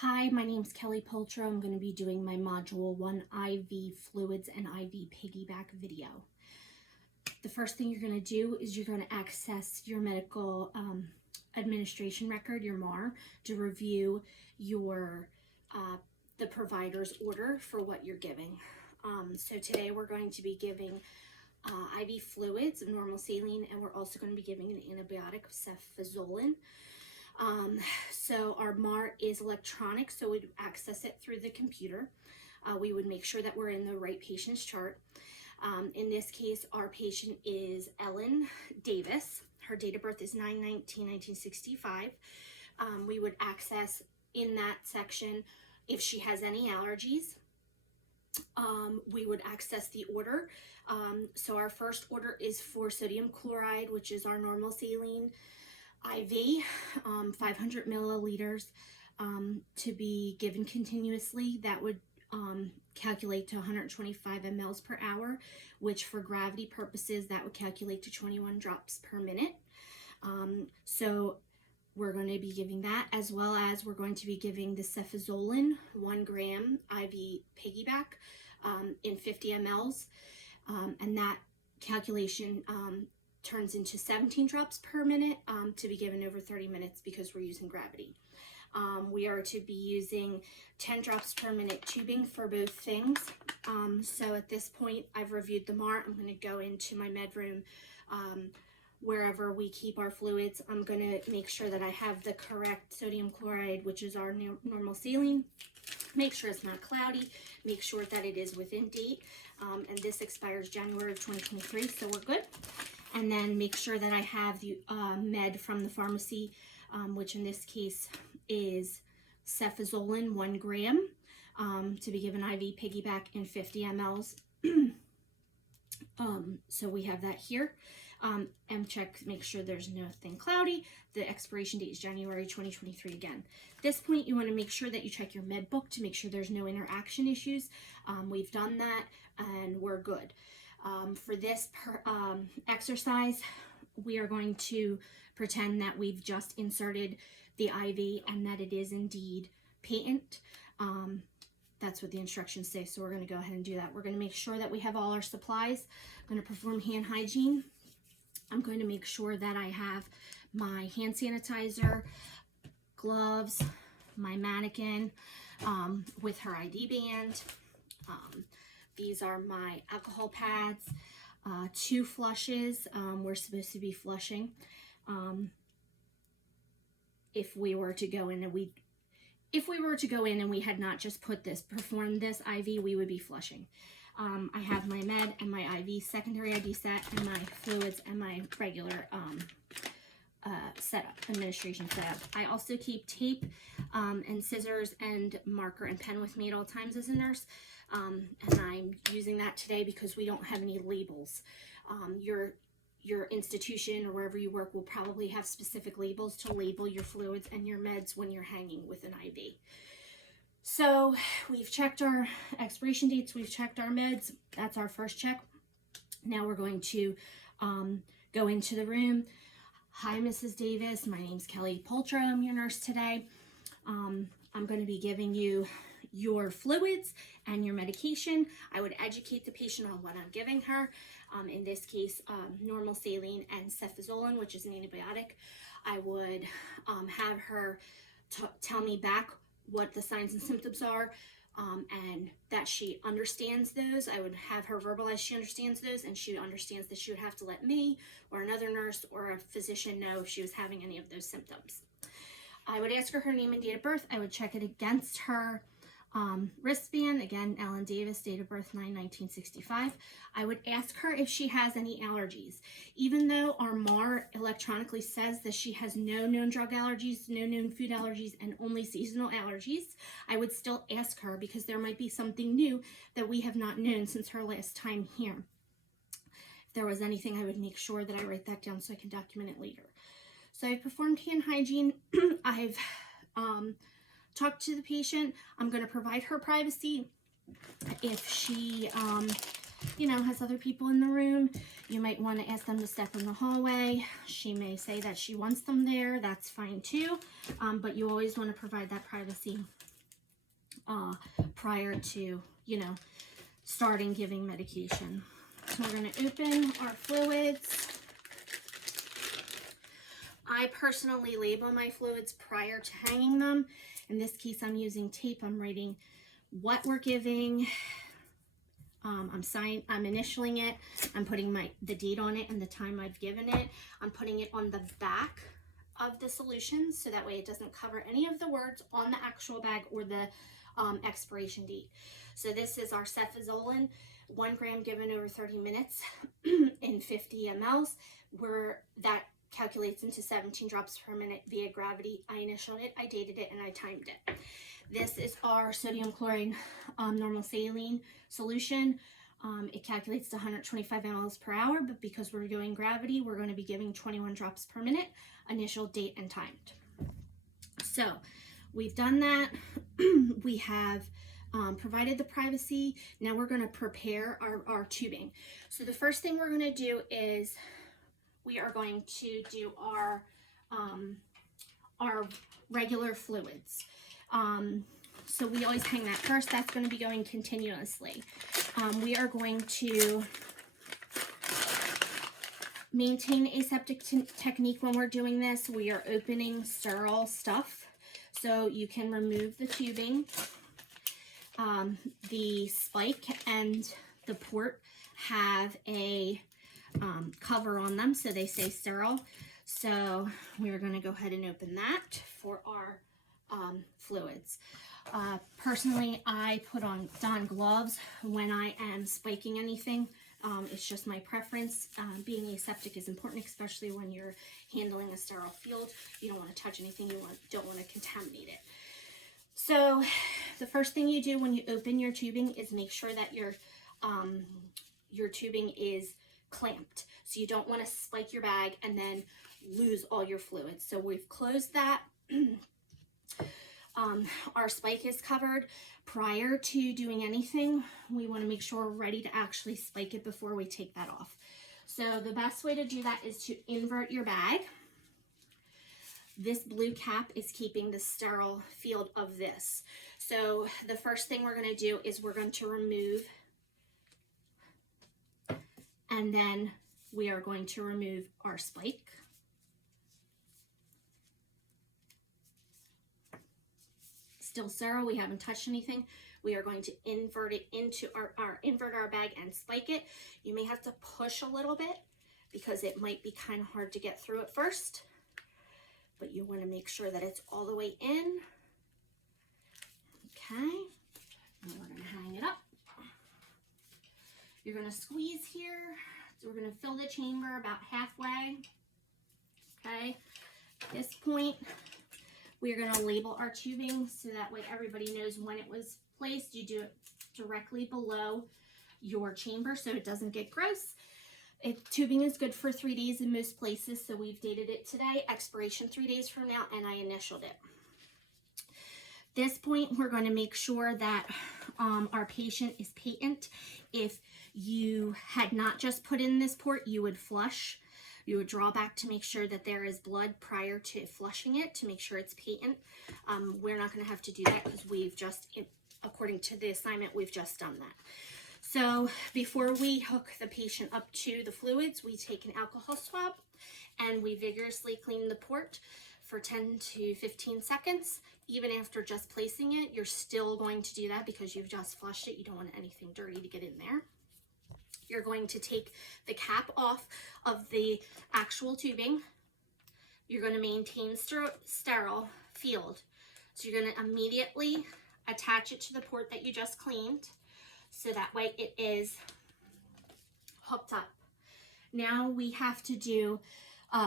Hi, my name's Kelly Poltro. I'm going to be doing my Module 1 IV Fluids and IV Piggyback video. The first thing you're going to do is you're going to access your medical administration record, your MAR, to review your the provider's order for what you're giving. So today we're going to be giving IV fluids of normal saline, and we're also going to be giving an antibiotic of cefazolin. So our MAR is electronic, so we'd access it through the computer. We would make sure that we're in the right patient's chart. In this case, our patient is Ellen Davis. Her date of birth is 9/19/1965. We would access in that section if she has any allergies. We would access the order. So our first order is for sodium chloride, which is our normal saline IV, 500 milliliters to be given continuously. That would calculate to 125 mLs per hour, which for gravity purposes, that would calculate to 21 drops per minute. So we're going to be giving that, as well as we're going to be giving the cefazolin 1 gram IV piggyback in 50 mLs, and that calculation turns into 17 drops per minute to be given over 30 minutes because we're using gravity. We are to be using 10 drops per minute tubing for both things. So at this point, I've reviewed the MAR. I'm going to go into my med room, wherever we keep our fluids. I'm going to make sure that I have the correct sodium chloride, which is our normal saline. Make sure it's not cloudy. Make sure that it is within date. And this expires January of 2023, so we're good. And then make sure that I have the med from the pharmacy, which in this case is cefazolin 1 gram to be given IV piggyback in 50 mLs. So we have that here. And check, make sure there's nothing cloudy. The expiration date is January 2023 again. At this point, you want to make sure that you check your med book to make sure there's no interaction issues. We've done that and we're good. For this exercise, we are going to pretend that we've just inserted the IV and that it is indeed patent. That's what the instructions say, so we're going to go ahead and do that. We're going to make sure that we have all our supplies. I'm going to perform hand hygiene. I'm going to make sure that I have my hand sanitizer, gloves, my mannequin with her ID band. These are my alcohol pads, 2 flushes. We're supposed to be flushing. If we were to go in and we had not just performed this IV, we would be flushing. I have my med and my IV secondary ID set and my fluids and my regular administration setup. I also keep tape and scissors and marker and pen with me at all times as a nurse. And I'm using that today because we don't have any labels. Your institution or wherever you work will probably have specific labels to label your fluids and your meds when you're hanging with an IV. So we've checked our expiration dates, we've checked our meds. That's our first check. Now we're going to go into the room. Hi, Mrs. Davis. My name's Kelly Poltro. I'm your nurse today. I'm going to be giving you your fluids and your medication. I would educate the patient on what I'm giving her. In this case, normal saline and cefazolin, which is an antibiotic. I would have her tell me back what the signs and symptoms are, and that she understands those. I would have her verbalize she understands those, and she understands that she would have to let me or another nurse or a physician know if she was having any of those symptoms. I would ask her name and date of birth. I would check it against her wristband. Again, Ellen Davis, date of birth 9/1965. I would ask her if she has any allergies. Even though our MAR electronically says that she has no known drug allergies, no known food allergies, and only seasonal allergies, I would still ask her because there might be something new that we have not known since her last time here. If there was anything, I would make sure that I write that down so I can document it later. So I performed hand hygiene. I've talk to the patient. I'm going to provide her privacy. If she, has other people in the room, you might want to ask them to step in the hallway. She may say that she wants them there. That's fine too. But you always want to provide that privacy prior to, you know, starting giving medication. So we're going to open our fluids. I personally label my fluids prior to hanging them. In this case, I'm using tape. I'm writing what we're giving. I'm initialing it. I'm putting the date on it and the time I've given it. I'm putting it on the back of the solution so that way it doesn't cover any of the words on the actual bag or the expiration date. So this is our cefazolin, 1 gram given over 30 minutes in 50 mLs, where that calculates into 17 drops per minute via gravity. I initialed it, I dated it, and I timed it. This is our sodium chloride normal saline solution. It calculates to 125 mLs per hour, but because we're doing gravity, we're going to be giving 21 drops per minute, initial, date, and timed. So we've done that. We have provided the privacy. Now we're going to prepare our tubing. So the first thing we're going to do is we are going to do our regular fluids. So we always hang that first. That's going to be going continuously. We are going to maintain aseptic technique when we're doing this. We are opening sterile stuff, so you can remove the tubing. The spike and the port have a cover on them, so they say sterile. So we're going to go ahead and open that for our fluids. Personally, I put on gloves when I am spiking anything. It's just my preference. Being aseptic is important, especially when you're handling a sterile field. You don't want to touch anything. You don't want to contaminate it. So the first thing you do when you open your tubing is make sure that your tubing is clamped. So you don't want to spike your bag and then lose all your fluids. So we've closed that. Our spike is covered. Prior to doing anything, we want to make sure we're ready to actually spike it before we take that off. So the best way to do that is to invert your bag. This blue cap is keeping the sterile field of this. So the first thing we're going to do is we're going to remove, and then we are going to remove our spike. Still sterile, we haven't touched anything. We are going to invert it into invert our bag and spike it. You may have to push a little bit because it might be kind of hard to get through at first, but you want to make sure that it's all the way in. Okay, and we're going to hang it up. You're going to squeeze here. So we're going to fill the chamber about halfway. Okay, at this point, we are going to label our tubing so that way everybody knows when it was placed. You do it directly below your chamber so it doesn't get gross. Tubing is good for 3 days in most places, so we've dated it today. Expiration 3 days from now, and I initialed it. This point, we're going to make sure that our patient is patent. If you had not just put in this port, you would flush. You would draw back to make sure that there is blood prior to flushing it to make sure it's patent. We're not going to have to do that because we've just, according to the assignment, we've just done that. So before we hook the patient up to the fluids, we take an alcohol swab and we vigorously clean the port for 10 to 15 seconds. Even after just placing it, you're still going to do that because you've just flushed it. You don't want anything dirty to get in there. You're going to take the cap off of the actual tubing. You're going to maintain sterile field. So you're going to immediately attach it to the port that you just cleaned. So that way it is hooked up. Now we have to do,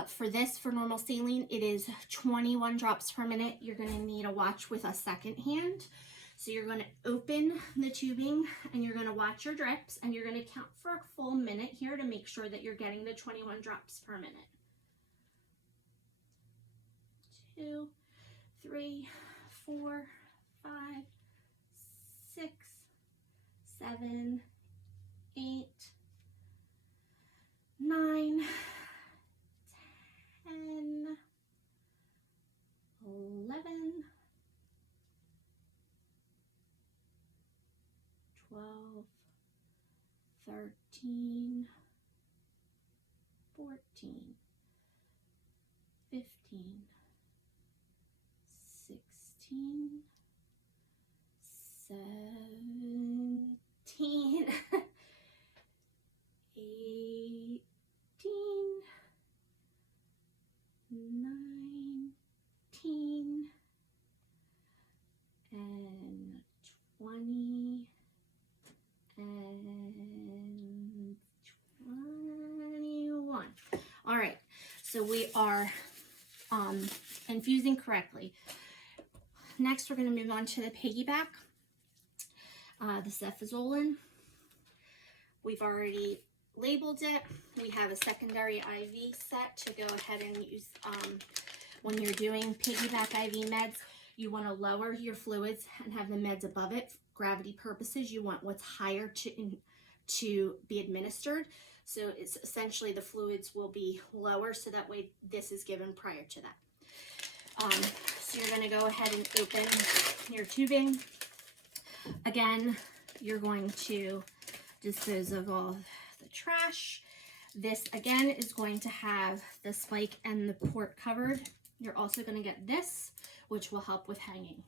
for normal saline, it is 21 drops per minute. You're going to need a watch with a second hand. So you're going to open the tubing and you're going to watch your drips and you're going to count for a full minute here to make sure that you're getting the 21 drops per minute. 2, 3, 4, 5, 6, 7, 8, 9, 10, 11, 13, 14, 15, 16, 17, 18, 19, and 20, and 21. All right, so we are infusing correctly. Next, we're going to move on to the piggyback, the cefazolin. We've already labeled it. We have a secondary IV set to go ahead and use when you're doing piggyback IV meds. You want to lower your fluids and have the meds above it. For gravity purposes, you want what's higher to be administered. So it's essentially the fluids will be lower, so that way this is given prior to that. So you're going to go ahead and open your tubing. Again, you're going to dispose of all the trash. This again is going to have the spike and the port covered. You're also going to get this, which will help with hanging.